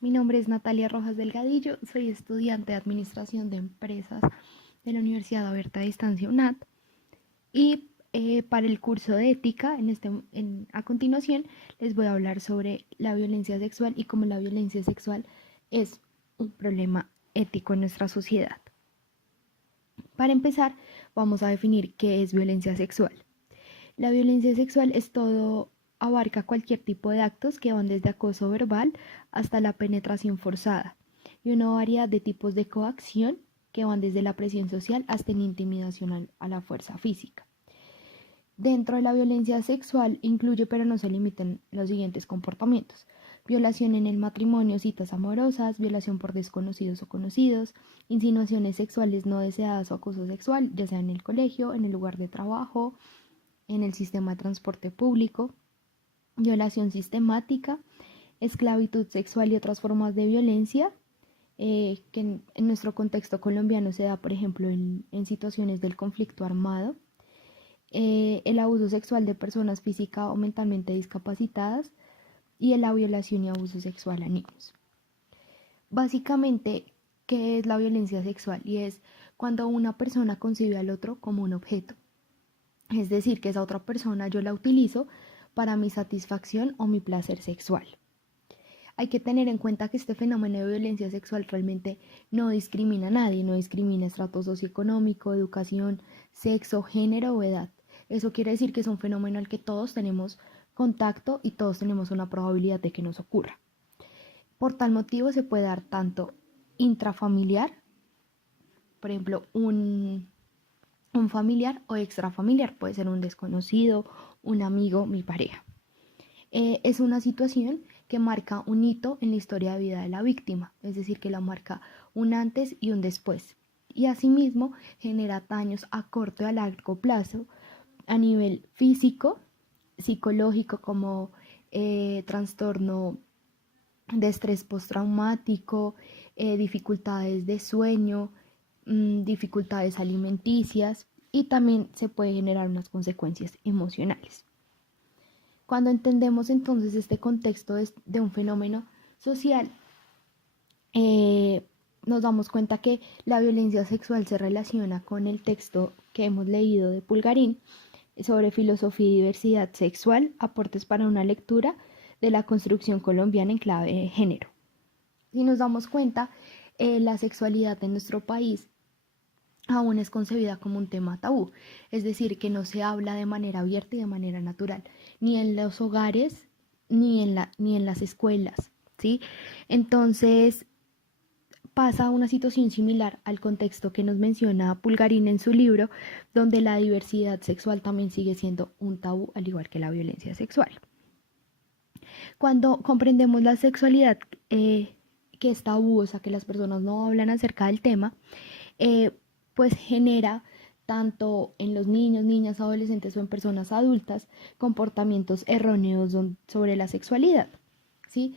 Mi nombre es Natalia Rojas Delgadillo, soy estudiante de Administración de Empresas de la Universidad Abierta de Distancia UNAD y para el curso de ética, a continuación les voy a hablar sobre la violencia sexual y cómo la violencia sexual es un problema ético en nuestra sociedad. Para empezar, vamos a definir qué es violencia sexual. La violencia sexual es todo, abarca cualquier tipo de actos que van desde acoso verbal hasta la penetración forzada y una variedad de tipos de coacción que van desde la presión social hasta la intimidación a la fuerza física. Dentro de la violencia sexual incluye, pero no se limiten, los siguientes comportamientos: violación en el matrimonio, citas amorosas, violación por desconocidos o conocidos, insinuaciones sexuales no deseadas o acoso sexual, ya sea en el colegio, en el lugar de trabajo, en el sistema de transporte público, violación sistemática, esclavitud sexual y otras formas de violencia, que en nuestro contexto colombiano se da, por ejemplo, en situaciones del conflicto armado, el abuso sexual de personas física o mentalmente discapacitadas y la violación y abuso sexual a niños. Básicamente, ¿qué es la violencia sexual? Y es cuando una persona concibe al otro como un objeto. Es decir, que esa otra persona yo la utilizo para mi satisfacción o mi placer sexual. Hay que tener en cuenta que este fenómeno de violencia sexual realmente no discrimina a nadie, no discrimina estrato socioeconómico, educación, sexo, género o edad. Eso quiere decir que es un fenómeno al que todos tenemos contacto y todos tenemos una probabilidad de que nos ocurra. Por tal motivo se puede dar tanto intrafamiliar, por ejemplo, un familiar, o extrafamiliar, puede ser un desconocido, un amigo, mi pareja. Es una situación que marca un hito en la historia de vida de la víctima, es decir, que la marca un antes y un después. Y asimismo genera daños a corto y a largo plazo a nivel físico, psicológico, como trastorno de estrés postraumático, dificultades de sueño, dificultades alimenticias, y también se puede generar unas consecuencias emocionales. Cuando entendemos entonces este contexto de un fenómeno social, nos damos cuenta que la violencia sexual se relaciona con el texto que hemos leído de Pulgarín sobre filosofía y diversidad sexual, aportes para una lectura de la construcción colombiana en clave de género. Si nos damos cuenta, la sexualidad en nuestro país aún es concebida como un tema tabú, es decir, que no se habla de manera abierta y de manera natural, ni en los hogares, ni en las escuelas, ¿sí? Entonces pasa una situación similar al contexto que nos menciona Pulgarín en su libro, donde la diversidad sexual también sigue siendo un tabú, al igual que la violencia sexual. Cuando comprendemos la sexualidad, que es tabú, o sea, que las personas no hablan acerca del tema, eh, pues genera tanto en los niños, niñas, adolescentes o en personas adultas comportamientos erróneos sobre la sexualidad, ¿sí?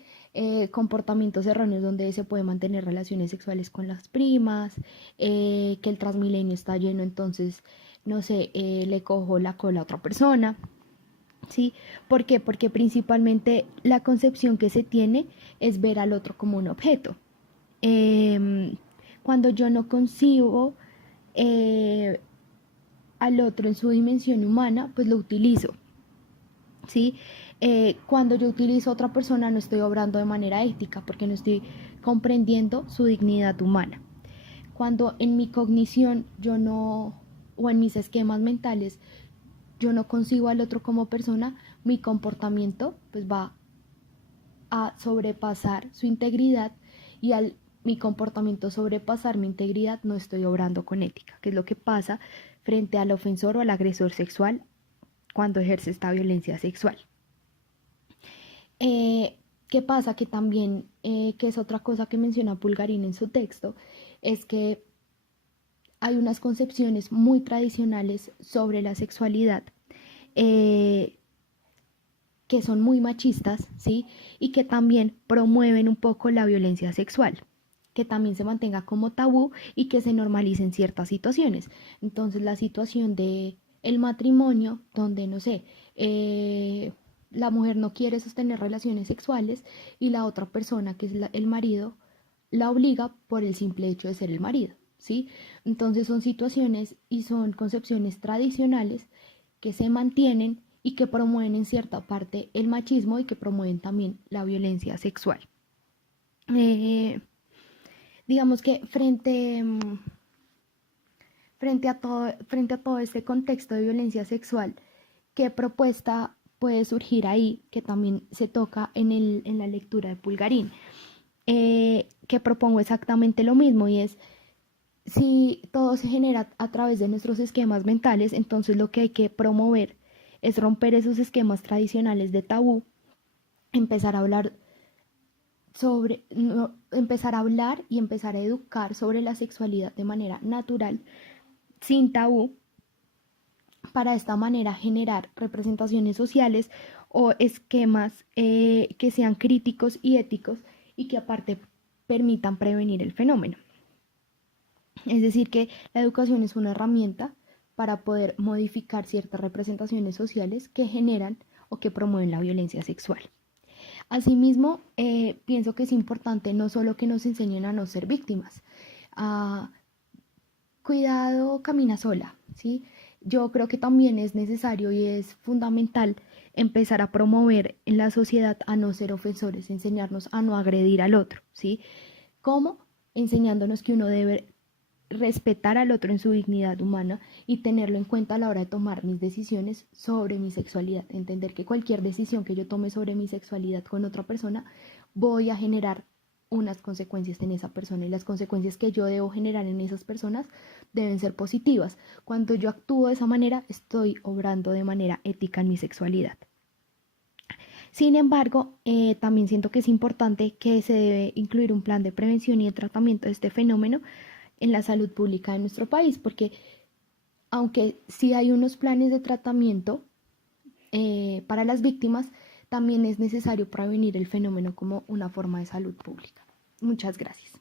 Comportamientos erróneos donde se puede mantener relaciones sexuales con las primas, que el Transmilenio está lleno, entonces, no sé, le cojo la cola a otra persona, ¿sí? ¿Por qué? Porque principalmente la concepción que se tiene es ver al otro como un objeto. Cuando yo no concibo eh, al otro en su dimensión humana, pues lo utilizo, ¿sí? Cuando yo utilizo a otra persona no estoy obrando de manera ética porque no estoy comprendiendo su dignidad humana. Cuando en mi cognición yo no, o en mis esquemas mentales, yo no concibo al otro como persona, mi comportamiento pues va a sobrepasar su integridad, y al mi comportamiento sobrepasar mi integridad no estoy obrando con ética, que es lo que pasa frente al ofensor o al agresor sexual cuando ejerce esta violencia sexual. ¿Qué pasa? Que también, que es otra cosa que menciona Pulgarín en su texto, es que hay unas concepciones muy tradicionales sobre la sexualidad, eh, que son muy machistas, ¿sí? Y que también promueven un poco la violencia sexual, que también se mantenga como tabú y que se normalicen ciertas situaciones. Entonces la situación de el matrimonio, donde, no sé, la mujer no quiere sostener relaciones sexuales y la otra persona, que es el marido, la obliga por el simple hecho de ser el marido, ¿sí? Entonces son situaciones y son concepciones tradicionales que se mantienen y que promueven en cierta parte el machismo y que promueven también la violencia sexual. Eh, digamos que frente a todo este contexto de violencia sexual, ¿qué propuesta puede surgir ahí que también se toca en la lectura de Pulgarín? Que propongo exactamente lo mismo y es, si todo se genera a través de nuestros esquemas mentales, entonces lo que hay que promover es romper esos esquemas tradicionales de tabú, empezar a hablar empezar a hablar y empezar a educar sobre la sexualidad de manera natural, sin tabú, para de esta manera generar representaciones sociales o esquemas que sean críticos y éticos y que aparte permitan prevenir el fenómeno. Es decir, que la educación es una herramienta para poder modificar ciertas representaciones sociales que generan o que promueven la violencia sexual. Asimismo, pienso que es importante no solo que nos enseñen a no ser víctimas, a cuidado camina sola, ¿sí? Yo creo que también es necesario y es fundamental empezar a promover en la sociedad a no ser ofensores, enseñarnos a no agredir al otro, ¿sí? ¿Cómo? Enseñándonos que uno debe respetar al otro en su dignidad humana y tenerlo en cuenta a la hora de tomar mis decisiones sobre mi sexualidad. Entender que cualquier decisión que yo tome sobre mi sexualidad con otra persona, voy a generar unas consecuencias en esa persona y las consecuencias que yo debo generar en esas personas deben ser positivas. Cuando yo actúo de esa manera, estoy obrando de manera ética en mi sexualidad. Sin embargo, también siento que es importante que se debe incluir un plan de prevención y de tratamiento de este fenómeno en la salud pública de nuestro país, porque aunque sí hay unos planes de tratamiento para las víctimas, también es necesario prevenir el fenómeno como una forma de salud pública. Muchas gracias.